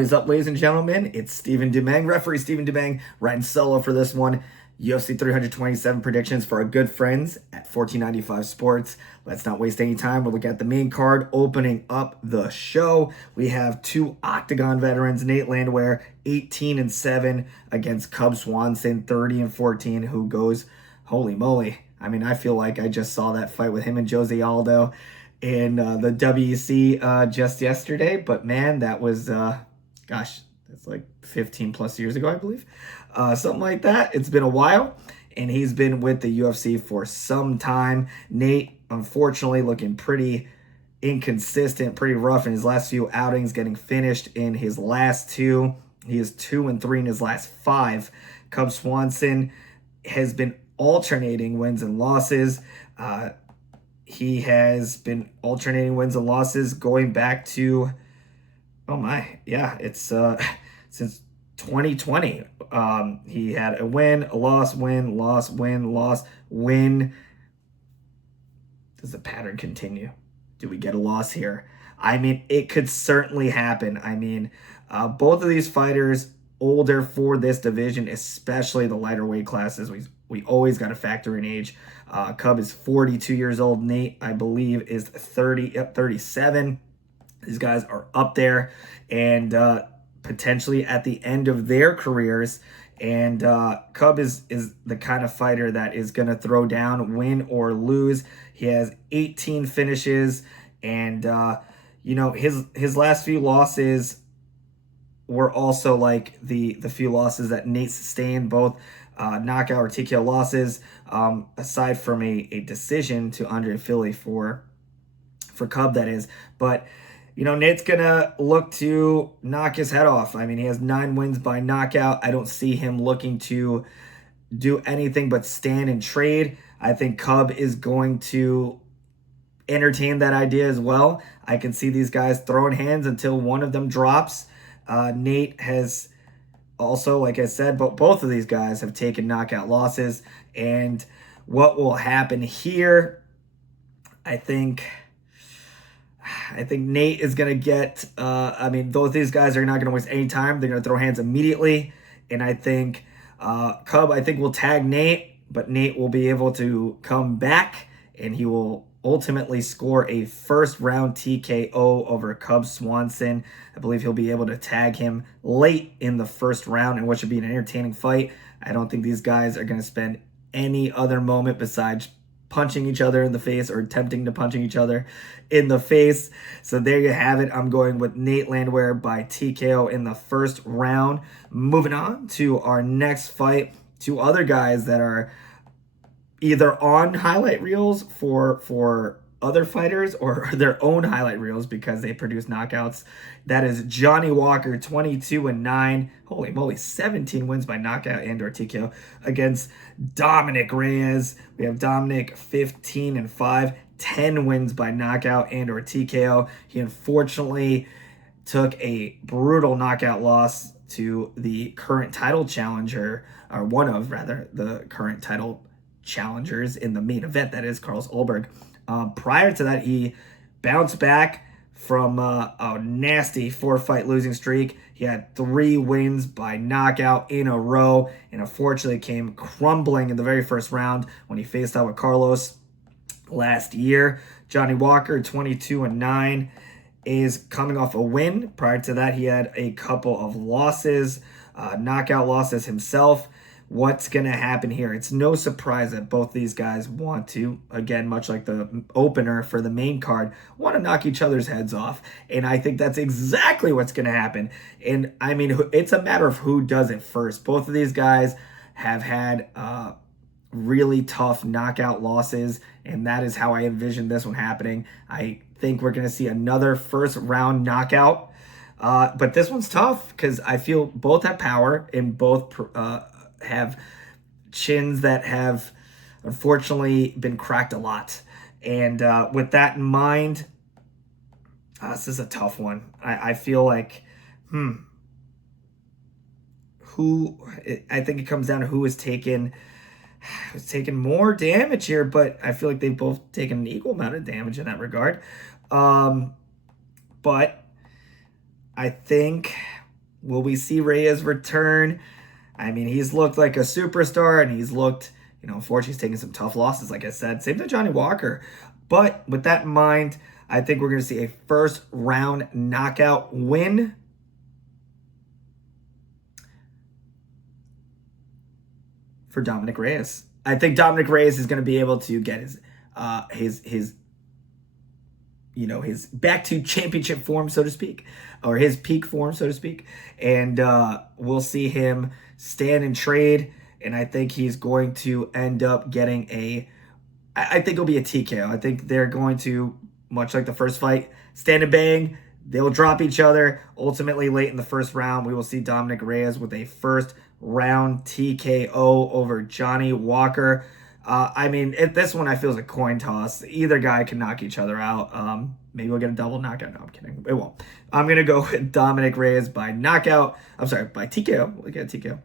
What is up, ladies and gentlemen? It's Steven Dumeng, referee Steven Dumeng, riding solo for this one. UFC 327 predictions for our good friends at 1495 Sports. Let's not waste any time. We'll look at the main card opening up the show. We have two Octagon veterans, Nate Landwehr, 18-7 against Cub Swanson, 30-14, who goes, holy moly. I mean, I feel like I just saw that fight with him and Jose Aldo in the WEC just yesterday. But man, that was, gosh, it's like 15 plus years ago, I believe. Something like that. It's been a while, and he's been with the UFC for some time. Nate, unfortunately, looking pretty inconsistent, pretty rough in his last few outings, getting finished in his last two. He is 2-3 in his last 5. Cub Swanson has been alternating wins and losses. He has been alternating wins and losses going back to, oh my, yeah, it's since 2020. He had a win, a loss, win, loss, win, loss, win. Does the pattern continue? Do we get a loss here? I mean, it could certainly happen. I mean, both of these fighters older for this division, especially the lighter weight classes. We always got to factor in age. Cub is 42 years old. Nate, I believe, is 37. These guys are up there and potentially at the end of their careers. And Cub is the kind of fighter that is going to throw down, win or lose. He has 18 finishes, and you know, his last few losses were also like the few losses that Nate sustained, both knockout or TKO losses, aside from a decision to Andre Philly for Cub, that is. But you know, Nate's going to look to knock his head off. I mean, he has 9 wins by knockout. I don't see him looking to do anything but stand and trade. I think Cub is going to entertain that idea as well. I can see these guys throwing hands until one of them drops. Nate has also, like I said, but both of these guys have taken knockout losses. And what will happen here, I think Nate is going to get, I mean, both these guys are not going to waste any time. They're going to throw hands immediately. And I think Cub, will tag Nate, but Nate will be able to come back, and he will ultimately score a first-round TKO over Cub Swanson. I believe he'll be able to tag him late in the first round in what should be an entertaining fight. I don't think these guys are going to spend any other moment besides punching each other in the face or attempting to punching each other in the face. So there you have it. I'm going with Nate Landwehr by TKO in the first round. Moving on to our next fight, two other guys that are either on highlight reels for other fighters or their own highlight reels because they produce knockouts. That is Johnny Walker, 22-9. Holy moly, 17 wins by knockout and or TKO against Dominic Reyes. We have Dominic 15-5, 10 wins by knockout and or TKO. He unfortunately took a brutal knockout loss to the current title challenger, or one of, rather, the current title challengers in the main event, that is Carlos Ulberg. Prior to that, he bounced back from a nasty 4-fight losing streak. He had 3 wins by knockout in a row, and unfortunately came crumbling in the very first round when he faced out with Carlos last year. Johnny Walker, 22-9, is coming off a win. Prior to that, he had a couple of losses, knockout losses himself. What's going to happen here? It's no surprise that both these guys want to, again, much like the opener for the main card, want to knock each other's heads off. And I think that's exactly what's going to happen. And I mean, it's a matter of who does it first. Both of these guys have had really tough knockout losses, and that is how I envision this one happening. I think we're going to see another first round knockout. But this one's tough because I feel both have power and both have chins that have unfortunately been cracked a lot. And with that in mind, this is a tough one. I feel like, I think it comes down to who has taken more damage here, but I feel like they've both taken an equal amount of damage in that regard. But I think Will we see Reyes return? I mean, he's looked like a superstar, and he's looked, unfortunately, he's taking some tough losses, like I said. Same to Johnny Walker. But with that in mind, I think we're going to see a first-round knockout win for Dominic Reyes. I think Dominic Reyes is going to be able to get his back to championship form, so to speak, or his peak form, so to speak. And we'll see him stand and trade. And I think he's going to end up getting I think it'll be a TKO. I think they're going to, much like the first fight, stand and bang. They'll drop each other. Ultimately, late in the first round, we will see Dominic Reyes with a first-round TKO over Johnny Walker. I mean, this one I feel is a coin toss. Either guy can knock each other out. Maybe we'll get a double knockout. No, I'm kidding. It won't. I'm going to go with Dominic Reyes by knockout. I'm sorry, by TKO. We'll get a TKO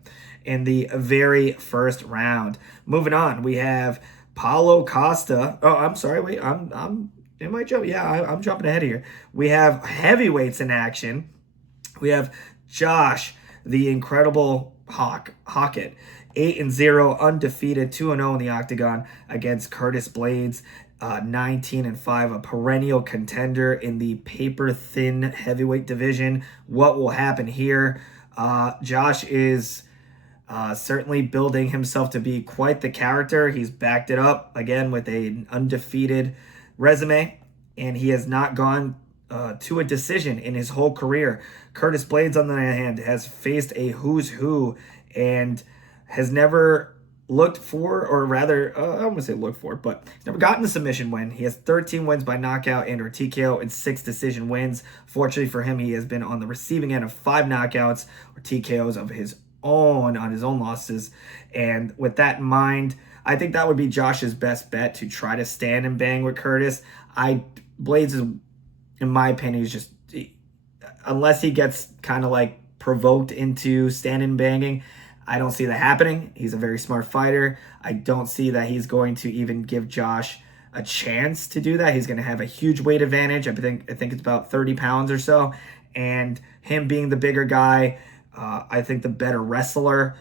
in the very first round. Moving on, we have Paulo Costa. Oh, I'm sorry. Wait, I'm in my jump. Yeah, I'm jumping ahead here. We have heavyweights in action. We have Josh, the incredible Hockett, 8-0, undefeated, 2-0 in the octagon against Curtis Blades, 19-5, a perennial contender in the paper-thin heavyweight division. What will happen here? Josh is certainly building himself to be quite the character. He's backed it up, again, with an undefeated resume, and he has not gone to a decision in his whole career. Curtis Blades, on the other hand, has faced a who's who and has never looked for, or rather, I don't want to say looked for, but he's never gotten a submission win. He has 13 wins by knockout and or TKO and 6 decision wins. Fortunately for him, he has been on the receiving end of 5 knockouts or TKOs of his own on his own losses. And with that in mind, I think that would be Josh's best bet, to try to stand and bang with Curtis. Blades is, in my opinion, is just, unless he gets kind of like provoked into standing and banging, I don't see that happening. He's a very smart fighter. I don't see that he's going to even give Josh a chance to do that. He's going to have a huge weight advantage. I think it's about 30 pounds or so. And him being the bigger guy, I think the better wrestler,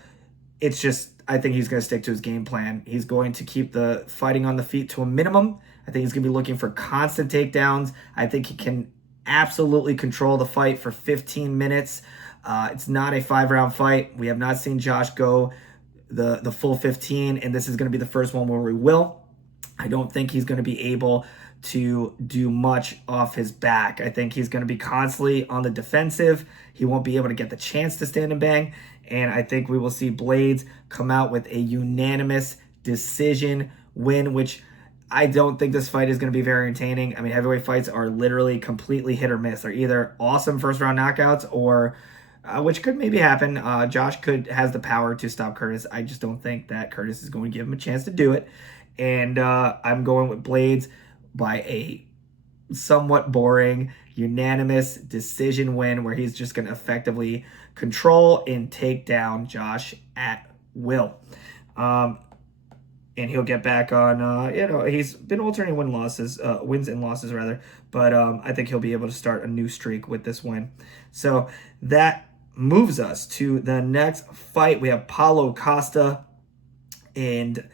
it's just, I think he's going to stick to his game plan. He's going to keep the fighting on the feet to a minimum. I think he's going to be looking for constant takedowns. I think he can absolutely control the fight for 15 minutes. It's not a 5-round fight. We have not seen Josh go the full 15, and this is going to be the first one where we will. I don't think he's going to be able to do much off his back. I think he's going to be constantly on the defensive. He won't be able to get the chance to stand and bang, and I think we will see Blades come out with a unanimous decision win, which I don't think this fight is going to be very entertaining. I mean, heavyweight fights are literally completely hit or miss. They're either awesome first-round knockouts or which could maybe happen. Josh has the power to stop Curtis. I just don't think that Curtis is going to give him a chance to do it. And I'm going with Blades by a somewhat boring, unanimous decision win where he's just going to effectively control and take down Josh at will. And he'll get back on, he's been alternating wins and losses rather, but I think he'll be able to start a new streak with this win. So that moves us to the next fight. We have Paulo Costa and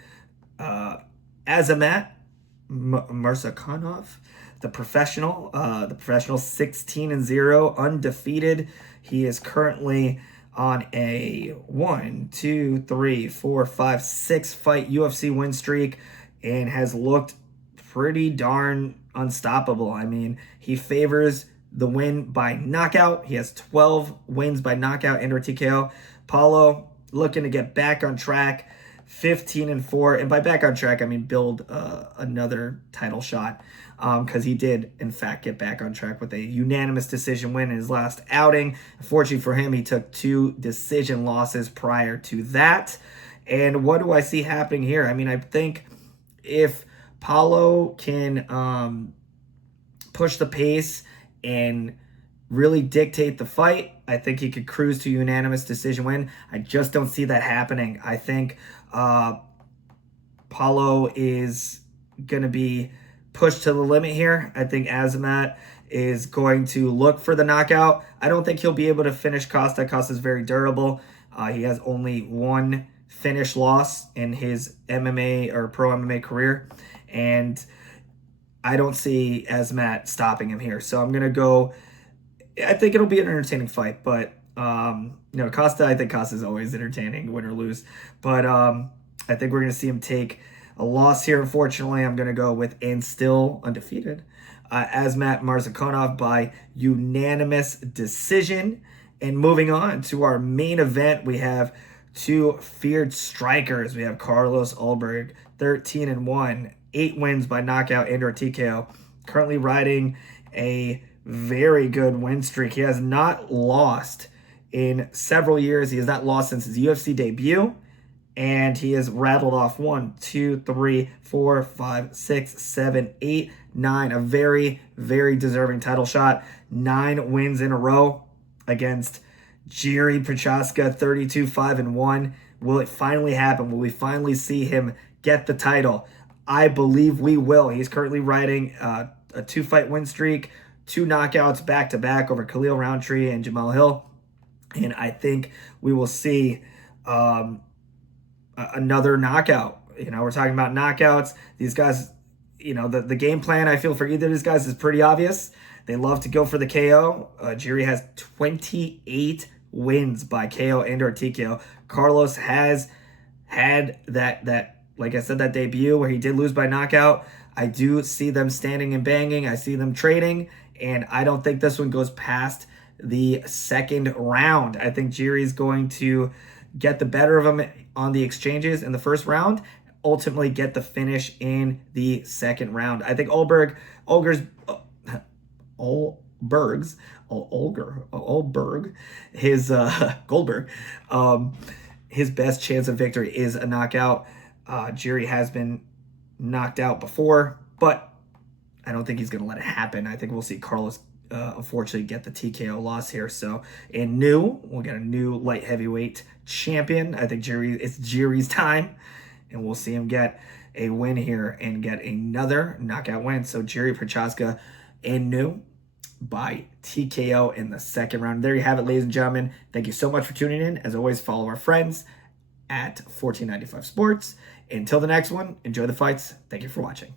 Azamat Murzakanov, the professional 16-0, undefeated. He is currently on a 6-fight UFC win streak and has looked pretty darn unstoppable. I mean, he favors the win by knockout. He has 12 wins by knockout and or TKO. Paulo looking to get back on track, 15-4. And by back on track, I mean build another title shot, because he did, in fact, get back on track with a unanimous decision win in his last outing. Unfortunately for him, he took 2 decision losses prior to that. And what do I see happening here? I mean, I think if Paulo can push the pace and really dictate the fight, I think he could cruise to unanimous decision win. I just don't see that happening. I think Paulo is going to be push to the limit here. I think Azamat is going to look for the knockout. I don't think he'll be able to finish Costa. Costa's very durable. He has only one finish loss in his MMA or pro MMA career. And I don't see Azamat stopping him here. So I'm going to go, I think it'll be an entertaining fight. But, Costa, I think Costa's always entertaining, win or lose. But I think we're going to see him take a loss here, unfortunately. I'm going to go with, and still undefeated, Azamat Murzakanov by unanimous decision. And moving on to our main event, we have two feared strikers. We have Carlos Ulberg, 13-1, 8 wins by knockout and/or TKO. Currently riding a very good win streak. He has not lost in several years. He has not lost since his UFC debut. And he has rattled off 1, 2, 3, 4, 5, 6, 7, 8, 9. A very, very deserving title shot. 9 wins in a row against Jiří Procházka, 32-5-1. Will it finally happen? Will we finally see him get the title? I believe we will. He's currently riding a 2-fight win streak, 2 knockouts back-to-back over Khalil Roundtree and Jamal Hill. And I think we will see another knockout. We're talking about knockouts. These guys, the game plan, I feel, for either of these guys is pretty obvious. They love to go for the KO. Jiří has 28 wins by KO and/or TKO. Carlos has had that, like I said, that debut where he did lose by knockout. I do see them standing and banging. I see them trading, and I don't think this one goes past the second round. I think Jiří's going to get the better of him on the exchanges in the first round, ultimately get the finish in the second round. I think Ulberg, his Goldberg, his best chance of victory is a knockout. Jiří has been knocked out before, but I don't think he's going to let it happen. I think we'll see Carlos unfortunately get the TKO loss here. So we'll get a new light heavyweight champion. I think it's Jiří's time, and we'll see him get a win here and get another knockout win. So Jiří Procházka by TKO in the second round. There you have it, ladies and gentlemen. Thank you so much for tuning in. As always, follow our friends at 1495 Sports. Until the next one, enjoy the fights. Thank you for watching.